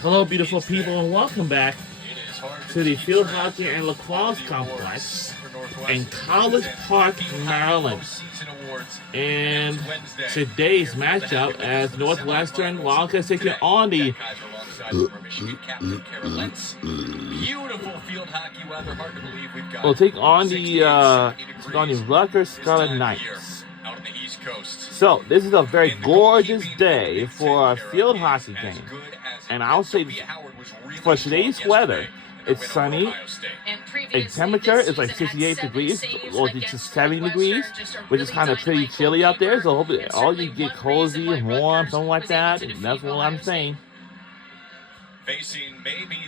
Hello, beautiful people, and welcome back to the Field Hockey and Lacrosse Complex in College Park, Maryland. And today's matchup as Northwestern Wildcats taking on the will take on the Rutgers Scarlet Knights. So this is a very gorgeous day for a field hockey game, and I'll say for today's weather, it's sunny. The temperature is like 68 degrees, or to 70 degrees, which is kind of pretty chilly out there. So all you get cozy and warm, something like that. That's what I'm saying.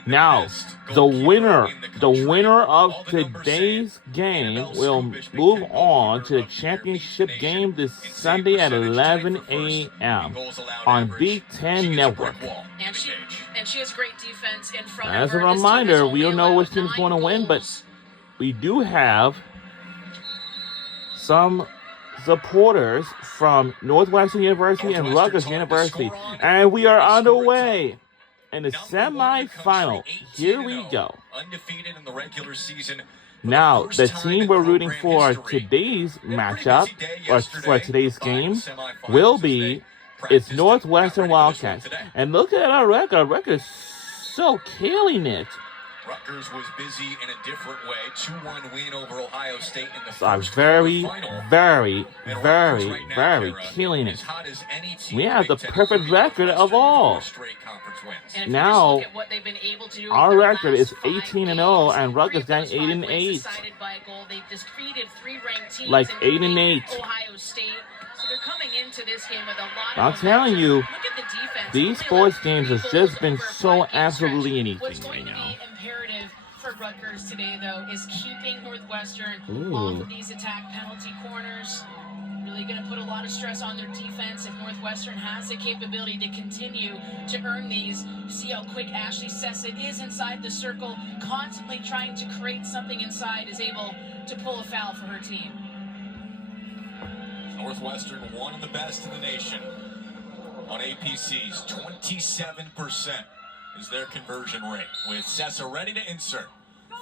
Now, the winner of today's game will move on to the championship game this Sunday at 11 a.m. on Big Ten Network. And she has great defense in front As of her. a reminder, we don't know which team's going to win, but we do have some supporters from Northwestern University and Rutgers University, and we are underway. In the semifinal, here we go. Undefeated in the regular season. Now, the team we're rooting for today's matchup, or for today's game, will be it's Northwestern Wildcats. And look at our record. Our record is so killing it. Rutgers was busy in a different way. 2-1 win over Ohio State in the first very killing it. We have the perfect record of all. Now, our record is 18-0, and Rutgers got 8-8. Like 8-8. I'm telling you, these sports games have just been so absolutely anything right now. For Rutgers today, though, is keeping Northwestern off of these attack penalty corners. Really going to put a lot of stress on their defense if Northwestern has the capability to continue to earn these. See how quick Ashley Sessa is inside the circle, constantly trying to create something inside, is able to pull a foul for her team. Northwestern, one of the best in the nation on APCs, 27%. Is their conversion rate, with Sessa ready to insert.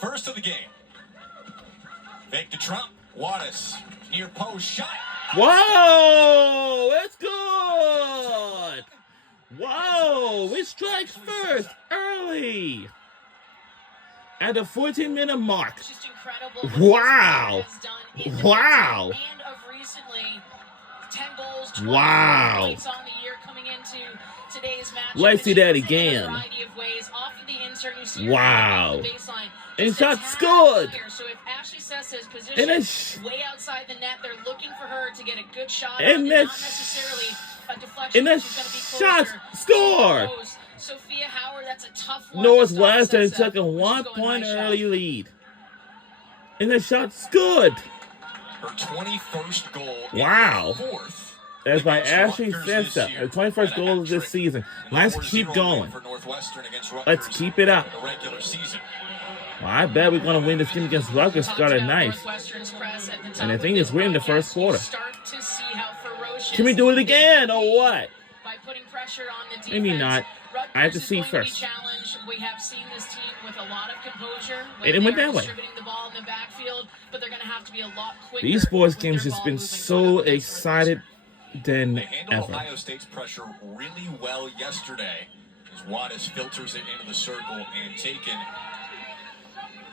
First of the game. Fake to Trump. Wattis, near post shot. Whoa! It's good! Whoa! We strike first early at the 14-minute mark. Just incredible. Wow! Wow! And of recently, 10 goals, wow! Points on the year coming into today's match. Let's see that again. Wow. And shot's good. So if Ashley Sessa is positioned way outside the net, they're looking for her to get a good shot. And not necessarily a deflection. And the shot score. Sophia Howard, that's a tough one. Northwestern took a 1-point early lead. And the shot's good. Her 21st goal. Wow. Fourth. That's by Ashley Sessa, her 21st goal of this season. Let's keep going. Let's keep it up. Well, I bet we're going to win this game against Rutgers Scarlet Knights. And I think it's winning the first quarter. Can we do it again or what? Maybe not. I have to see first. We have seen this team with a lot of composure. It went that way. The ball in the backfield, but they're going to have to be a lot quicker. These sports games has been so excited than they handled ever. Ohio State's pressure really well yesterday as Wattis filters it into the circle and taken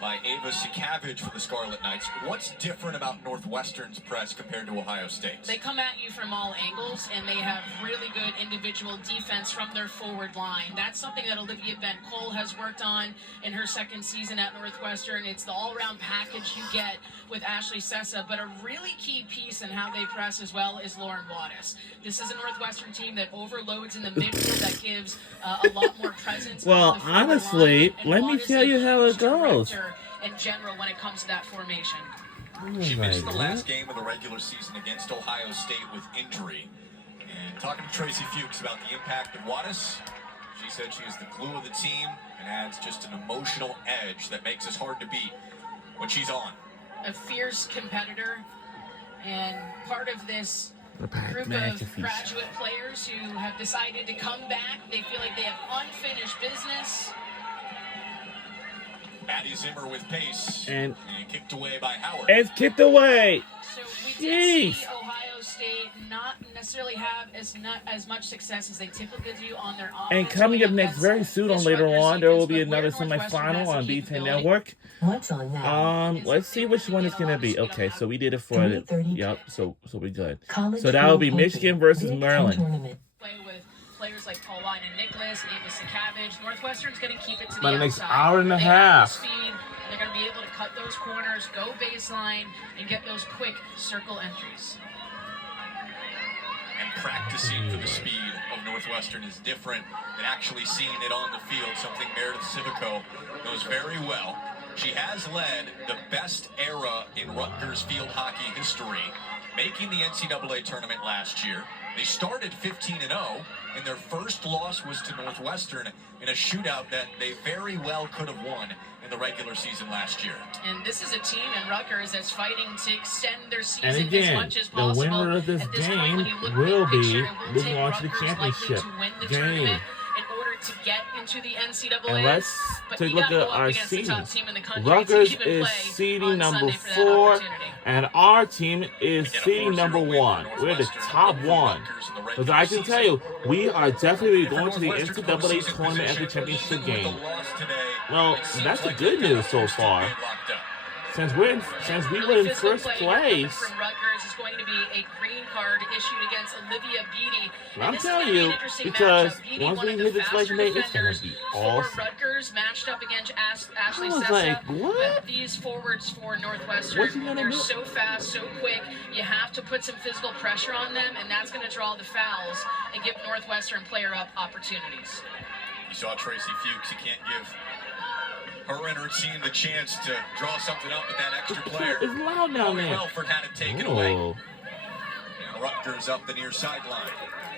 by Ava Sikavage for the Scarlet Knights. What's different about Northwestern's press compared to Ohio State's? They come at you from all angles, and they have really good individual defense from their forward line. That's something that Olivia Bent-Cole has worked on in her second season at Northwestern. It's the all-around package you get with Ashley Sessa, but a really key piece in how they press as well is Lauren Wattis. This is a Northwestern team that overloads in the midfield, that gives a lot more presence. Well, honestly, let me tell you how it goes. In general, when it comes to that formation. She missed the last game of the regular season against Ohio State with injury. And talking to Tracy Fuchs about the impact of Wattis, she said she is the glue of the team and adds just an emotional edge that makes us hard to beat when she's on. A fierce competitor, and part of this Group of graduate players who have decided to come back. They feel like they have unfinished business. Maddie Zimmer with pace. And kicked away by Howard. It's kicked away. So we did see Ohio State not necessarily have as much success as they typically do on their offense. And coming up next very soon on later on, there will be another semifinal on B10 Network. What's on that? Let's see which one it's gonna be. Okay, so we did it for it. Yep, so we're good. So that will be Michigan versus Maryland. Play with players like Paulina Nicholas, Ava Sakavage. Northwestern's going to keep it to About the the next outside. hour and a They half. have the speed. They're going to be able to cut those corners, go baseline, and get those quick circle entries. And practicing for the speed of Northwestern is different than actually seeing it on the field, something Meredith Civico knows very well. She has led the best era in Rutgers field hockey history, making the NCAA tournament last year. They started 15-0, and their first loss was to Northwestern in a shootout that they very well could have won in the regular season last year. And this is a team in Rutgers that's fighting to extend their season And again, as much as possible. the winner of this game will be moving on to the championship game. In order to get into the NCAA. And let's take a look at our seeding. Rutgers Rutgers is seeding number 4, and our team is seeding number 1. We're the top 1. Because I can tell you, we are definitely going to the NCAA tournament at the championship game. Well, that's the good news so far. Since we were in first place. From Rutgers is going to be a green card issued against Olivia Beatty. I'm telling you, because once we hit this legendary, it's going to be awesome. Rutgers matched up against Ashley I was Sessa. like, what? But these forwards for Northwestern, they're so fast, so quick. You have to put some physical pressure on them, and that's going to draw the fouls and give Northwestern player up opportunities. You saw Tracy Fuchs. You can't give her and her team the chance to draw something up with that extra player. It's loud down there. Welford had it taken away. And Rutgers up the near sideline.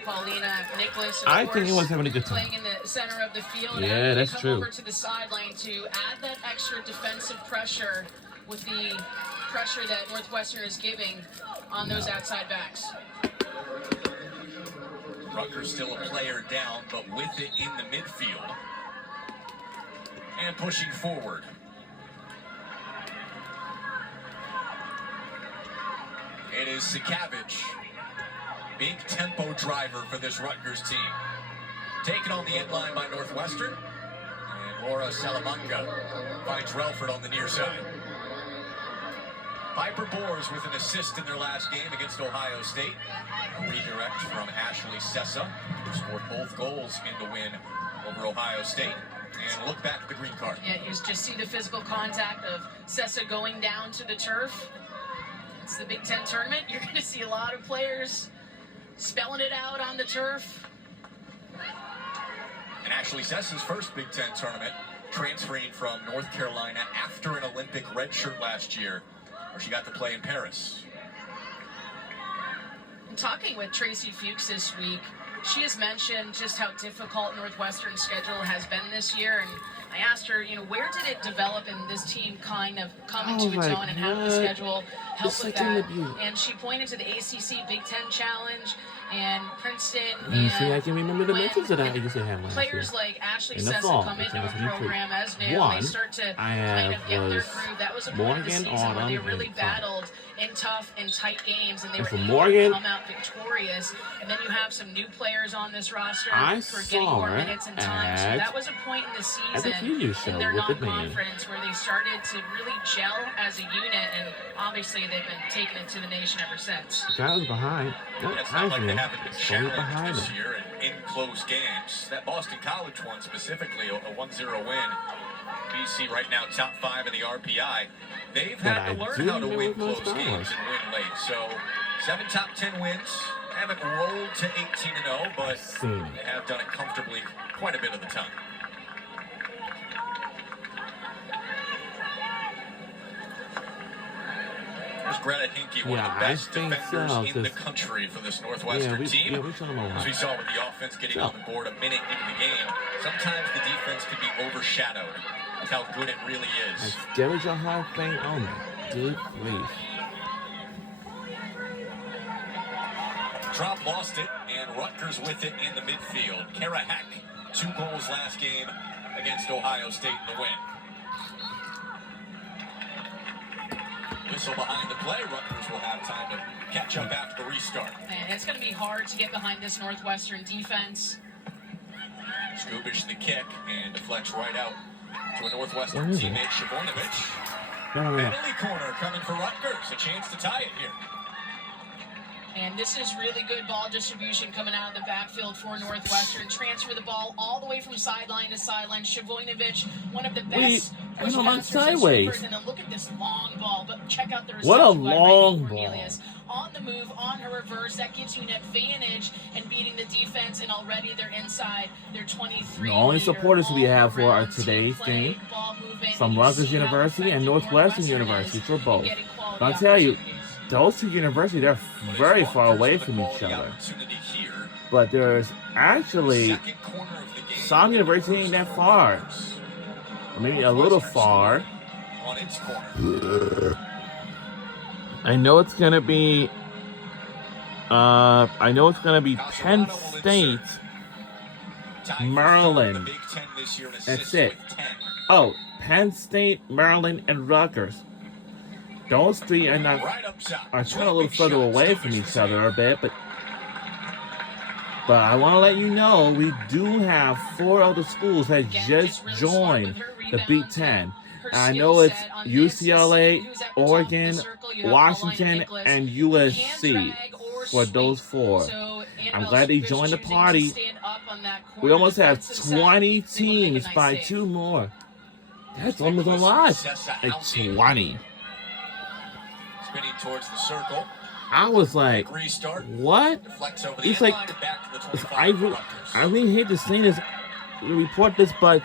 Paulina Nicholas, I think he was having a good time. Playing in the center of the field. Yeah, that's come true. Over to the sideline to add that extra defensive pressure with the pressure that Northwestern is giving on those outside backs. Rutgers still a player down, but with it in the midfield. And pushing forward. It is Sakavage. Big tempo driver for this Rutgers team. Taken on the end line by Northwestern. And Laura Salamanca finds Relford on the near side. Piper Boers with an assist in their last game against Ohio State. A redirect from Ashley Sessa, who scored both goals in the win over Ohio State. And look back at the green card. Yeah, you just see the physical contact of Sessa going down to the turf. It's the Big Ten tournament. You're going to see a lot of players spelling it out on the turf. And Ashley Sessa's first Big Ten tournament, transferring from North Carolina after an Olympic redshirt last year, where she got to play in Paris. I'm talking with Tracy Fuchs this week. She has mentioned just how difficult Northwestern's schedule has been this year, and I asked her, where did it develop and this team kind of come into its own and how did the schedule help with that? And she pointed to the ACC Big Ten Challenge and Princeton. And see, I can remember the matches that I used to have last players year. like Ashley In the Sessa fall, come into a 2003. program as new. One, They start to I kind of get have their was groove. That was a point Morgan, of the season where they Autumn, really and fall. battled in tough and tight games, and they were for able Morgan, to come out victorious. And then you have some new players on this roster I for getting saw more her minutes and time. So at- that was a point in the at the season preview show in their with the band. non-conference where they started to really gel as a unit, and obviously they've been taking it to the nation ever since. That was behind. It's not like they Heisman. haven't been Solely behind challenged this him. year in close games. That Boston College one specifically, a 1-0 win. BC right now top 5 in the RPI. They've But had to I learn do how to know win what those close games scores. and win late. So 7 top 10 wins. Haven't rolled to 18-0, but Seen it. they have done it comfortably quite a bit of the time. There's Greta Hinke, one of Yeah, the I best think defenders so, in the 'cause- country for this Northwestern team. we saw him a lot. As we saw with the offense getting on the board a minute into the game, sometimes the defense can be overshadowed with how good it really A is. scavenger hunt thing? Oh my good grief. Drop lost it, and Rutgers with it in the midfield. Kara Heck, 2 goals last game against Ohio State in the win. Whistle behind the play. Rutgers will have time to catch up after the restart. And it's going to be hard to get behind this Northwestern defense. Skubish the kick and deflects right out to a Northwestern teammate, Shavonovich. Penalty corner coming for Rutgers. A chance to tie it here. And this is really good ball distribution coming out of the backfield for Northwestern. Transfer the ball all the way from sideline to sideline. Shavonovich, one of the best push passers and sweepers. And then look at this long ball. But check out the reception. What a long ball. On the move, on her reverse. That gives you an advantage in beating the defense. And already they're inside their 23. The only supporters we have for our today's game from Rutgers University and Northwestern University for both. But I'll tell you, those 2 universities, they're very far away from each other. But there's actually some universities ain't that far. Or maybe a little far. I know it's gonna be Penn State, Maryland. That's it. Oh, Penn State, Maryland, and Rutgers. Those 3 are trying a little further away from each other a bit, but I want to let you know we do have 4 other schools that just joined the Big Ten. I know it's UCLA, Oregon, Washington, and USC for those 4. I'm glad they joined the party. We almost have 20 teams by 2 more. That's almost a lot. Like 20. Spinning towards the circle. I was like, what? It's like, I really hate to say this, report this, but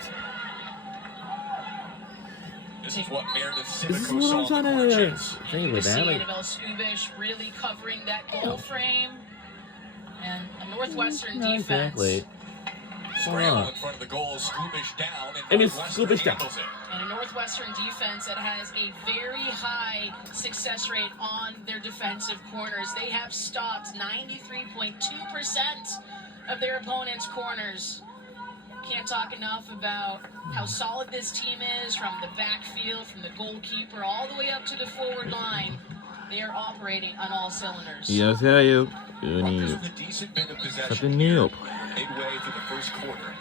this is what this is what I'm trying to say with that. Annabelle Skubish really covering that goal frame. And a Northwestern defense. Exactly. Scramble in front of the goal, Skubish down, and Northwestern handles it. And a Northwestern defense that has a very high success rate on their defensive corners. They have stopped 93.2% of their opponent's corners. Can't talk enough about how solid this team is from the backfield, from the goalkeeper, all the way up to the forward line. They are operating on all cylinders. Yes, I tell you. Something new. Midway through the first quarter,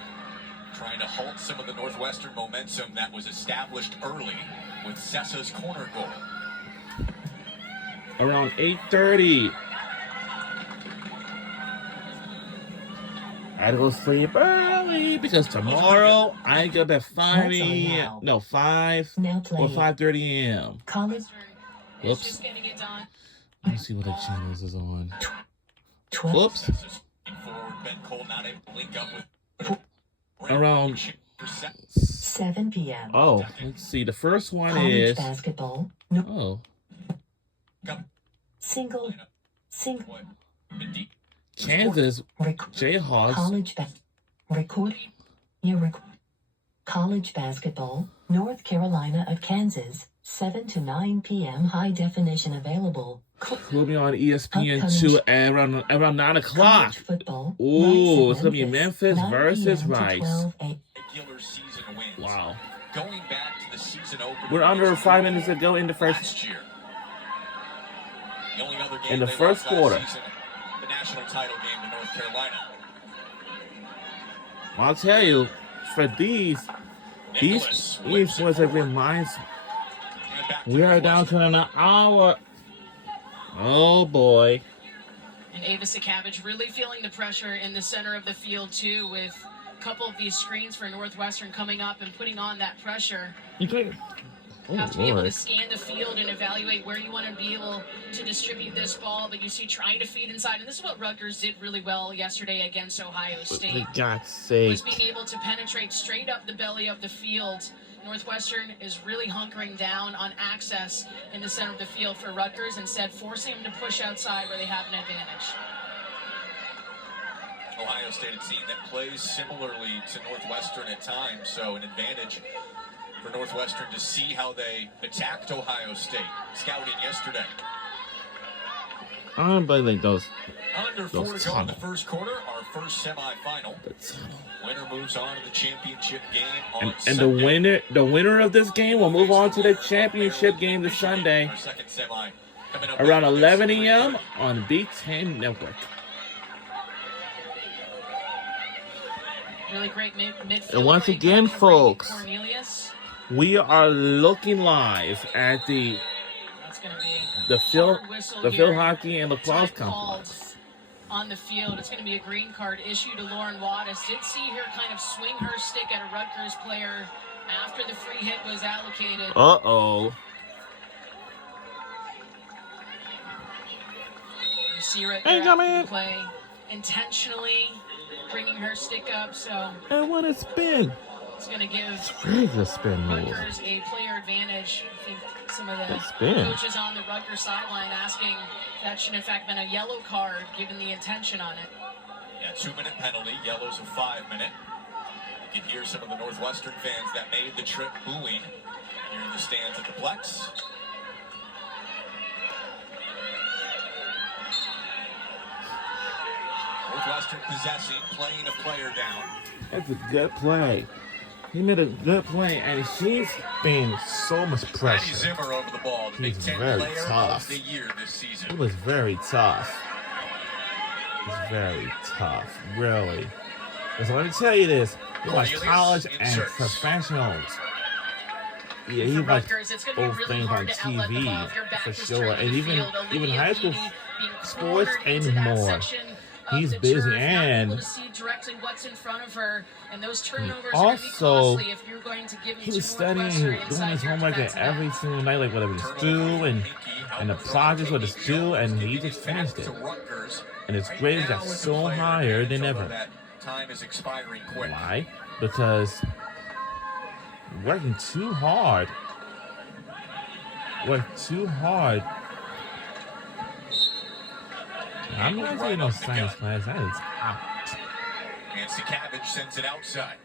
trying to halt some of the Northwestern momentum that was established early with Sessa's corner goal. Around 8:30. I had to go sleep early because tomorrow I get up at 5 or 5:30 a.m. Whoops. Let me see what the channels is on. Whoops. Around 7 p.m. Oh, let's see. The first one College is basketball. Single. Kansas Jayhawks. College basketball. North Carolina at Kansas. 7 to 9 p.m. High definition available. We'll be on ESPN2 around 9 o'clock. Ooh, it's going to be Memphis versus Rice. Wow. Going back to the season opener, We're under 5 minutes to go in the first quarter. The national title game to North Carolina. I'll tell you, for these boys have reminds. We are down to an hour. Oh boy. And Ava Sakavage really feeling the pressure in the center of the field too, with a couple of these screens for Northwestern coming up and putting on that pressure. Oh, have to be able to scan the field and evaluate where you want to be able to distribute this ball, but you see trying to feed inside, and this is what Rutgers did really well yesterday against Ohio State. For God's sake. Was being able to penetrate straight up the belly of the field. Northwestern is really hunkering down on access in the center of the field for Rutgers, instead forcing them to push outside where they have an advantage. Ohio State, a team that plays similarly to Northwestern at times, so an advantage for Northwestern to see how they attacked Ohio State, scouting yesterday. I don't believe those Under 4 to go in the first quarter, our first semifinal. Winner moves on to the championship game on And Sunday. the winner of this game will move on to the championship game this Sunday Our second semi coming up around later 11 this a.m. week. on B10 Network. Really great midfield. And once play again, from folks, Cornelius. we are looking live at the That's going to be field hard whistle field here. hockey and lacrosse Time called complex. on the field. It's going to be a green card issued to Lauren Wattis. Did see her kind of swing her stick at a Rutgers player after the free hit was allocated. Uh-oh. You see right Hey, there come after in. the play, intentionally bringing her stick up, so And what a spin. it's going to give Very good spin move. Rutgers a player advantage. I think some of the Good spin. coaches on the Rutgers sideline asking if that should in fact been a yellow card given the intention on it. Yeah, 2-minute penalty. Yellow's a 5-minute. You can hear some of the Northwestern fans that made the trip booing here in the stands at the Plex. Northwestern possessing, playing a player down. That's a good play. He made a good play, and she's been so much Maddie pressure. Zimmer over the ball, the He's Big Ten very player tough. of the year this season. He was very tough. He's very tough, really. So let me tell you this. He watched college and professionals. Yeah, he For watched Rutgers, it's going to be both really things on hard to outlet the ball. If your TV back for is sure, turned to and the even field, Olivia high school Beattie being sports cornered and into that more. section of He's the busy, turf, not and able to see directly what's in front of her, and those turnovers also, are going to be costly if you're going to give he it was to studying, Northwestern doing inside his your homework defensive end. every single night, like whatever it's due, and the projects what it's due, and he just finished it. And his grades got so higher than ever. Time is expiring quick. Why? Because working too hard. Worked too hard. I'm not taking no science class. That is out. Nancy Cabbage sends it outside.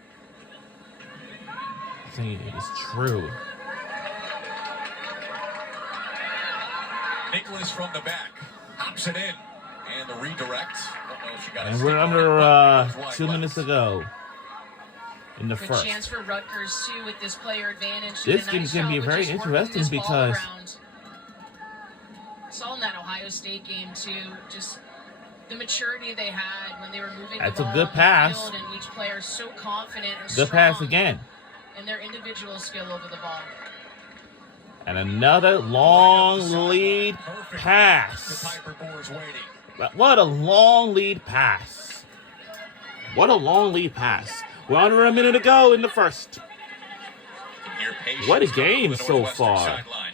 I'm saying it is true. Nicholas from the back hops it in, and the redirect. Don't know if she got a And stick we're on it, under but it was 2 wide minutes left. to go in the Good first. chance for Rutgers too with this player advantage. This Did a game's nice gonna be job of very just working interesting this ball because- around. Saw in that Ohio State game too, just the maturity they had when they were moving That's the a ball good on pass. the field, and each player so confident and Good pass strong again. in their individual skill over the ball. And another long lead Perfect pass. to Piper Boers waiting. What a long lead pass. What a long lead pass. We're under a minute to go in the first. Here, patience What a from game the so Northwestern far. sideline.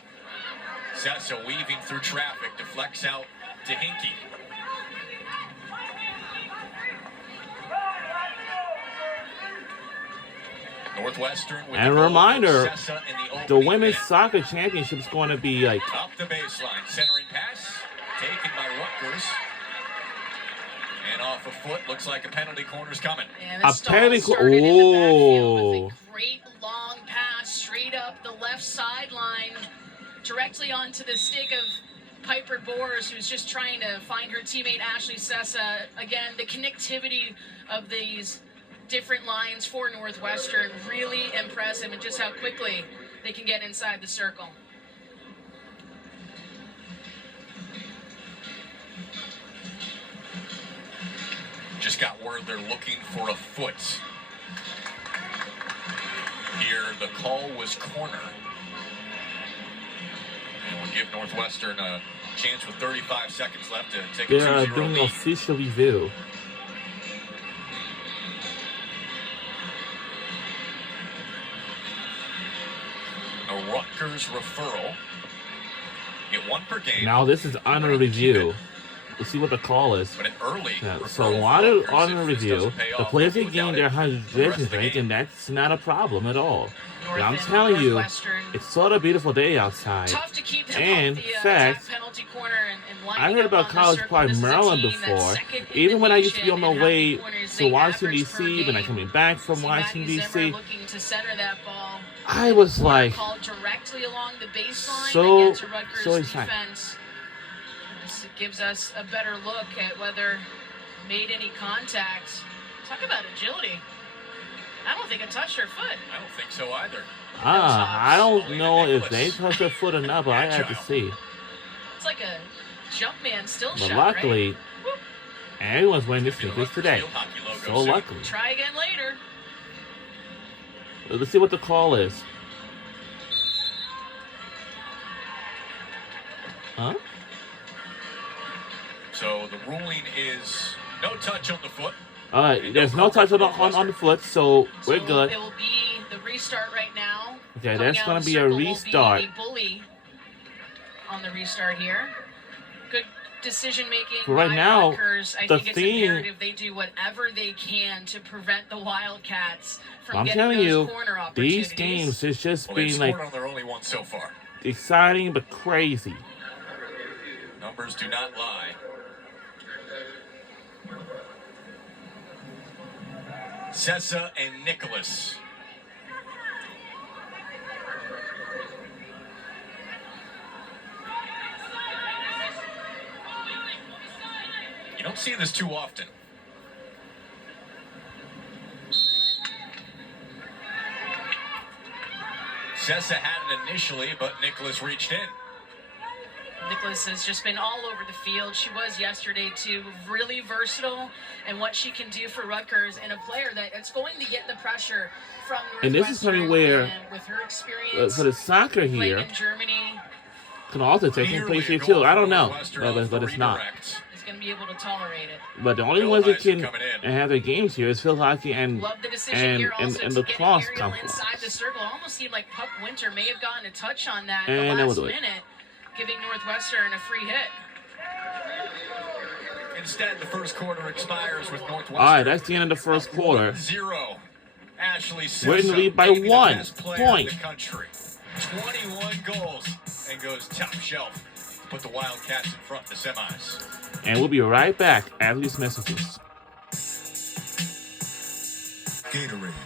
Sessa weaving through traffic, deflects out to Hinkie. Northwestern with And a the goal from reminder, Sessa in the the opening women's minute. soccer championship is going to be like Up the baseline, centering pass, taken by Rutgers. And off a foot, looks like a penalty corner's coming. And A this stall penalty started in the backfield oh. with a great long pass straight up the left sideline, directly onto the stick of Piper Boers, who's just trying to find her teammate Ashley Sessa. Again, the connectivity of these different lines for Northwestern, really impressive, and just how quickly they can get inside the circle. Just got word they're looking for a foot. Here, the call was corner. And we'll give Northwestern a chance with 35 seconds left to take a They are 2-0 doing lead. official review. A Rutgers referral. Get one per game. Now this is on a review. We'll see what the call is. But an early Yeah, referral so for on Rutgers, a if this review, doesn't pay the off, players we'll are getting look their out the rest of hydrations the right, game. and that's not a problem at all. North I'm End, telling you, Northwestern. it's sort of beautiful day outside. Tough to keep them And off the fact, attack penalty corner and lining I heard up about on the College circle. Park, This is a Maryland team that's before. second in Even the when I used to be on my nation in way how many corners to they Washington, average per D.C., when I game. coming back from See Washington, Maggie Zimmer D.C., looking to center that ball. I was like, Called directly along the baseline so against a Rutgers excited. defense. times. It gives us a better look at whether made any contact. Talk about agility. I don't think it touched her foot. I don't think so either. I don't know if they touched her foot or not, but I have to see. It's like a Jumpman still But shot, luckily, right? everyone's wearing their sneakers today. So luckily. Try again later. Let's see what the call is. Huh? So the ruling is no touch on the foot. All right, there's no touch on the foot, so we're good. It will be the restart right now. Okay, that's going to be a restart. Will be a bully on the restart here. Good decision making. For right now, Rutgers. I think it's imperative they do whatever they can to prevent the Wildcats from getting those corner opportunities. These games has just been like on their only one so far. Exciting but crazy. Numbers do not lie. Sessa and Nicholas. You don't see this too often. Sessa had it initially, but Nicholas reached in. Nicholas has just been all over the field. She was yesterday, too. Really versatile and what she can do for Rutgers, and a player that's going to get the pressure from Northwestern. And this is probably where, with her experience, for the soccer here, in Germany, can also take some place here, too. I don't know, but it's not. Is going to be able to tolerate it. But the only ones that can have their games here is field hockey and lacrosse complex. Inside the circle. It almost seemed like Puck Winter may have gotten a touch on that and the last minute, giving Northwestern a free hit. Instead, the first quarter expires with Northwestern. All right, that's the end of the first quarter. 0. Ashley Sessa, we're in the lead by 1 point. 21 goals and goes top shelf. Put the Wildcats in front in the semis. And we'll be right back after these messages. Gatorade.